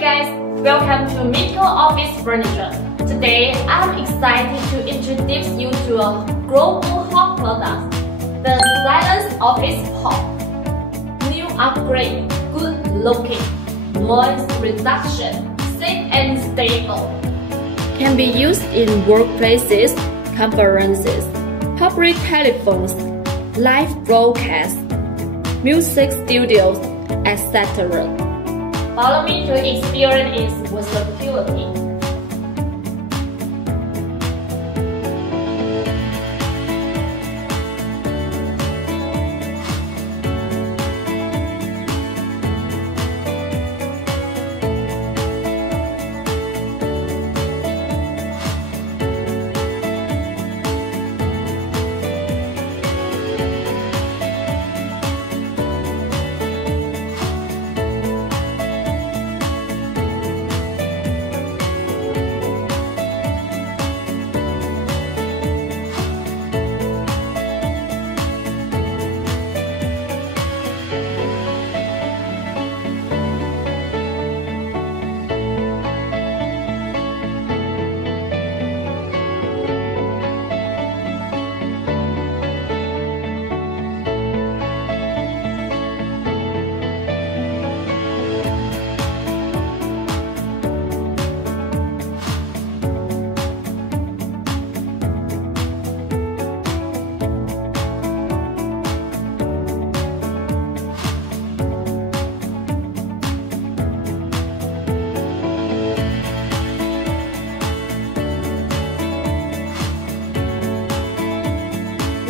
guys, welcome to Mige Office Furniture. Today, I'm excited to introduce you to a global hot product, the Silence Office Hot. New upgrade, good looking, noise reduction, safe and stable. Can be used in workplaces, conferences, public telephones, live broadcasts, music studios, etc. Follow me to experience its versatility.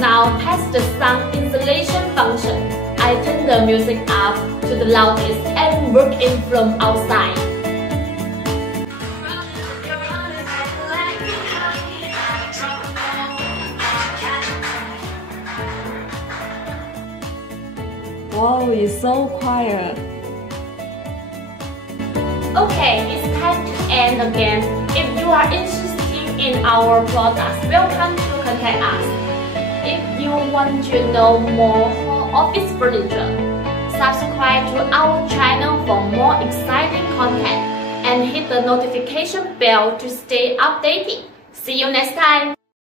Now test the sound installation function. I turn the music up to the loudest and work in from outside. Wow, it's so quiet. Okay, it's time to end again. If you are interested in our products, welcome to contact us. If you want to know more office furniture, subscribe to our channel for more exciting content and hit the notification bell to stay updated. See you next time!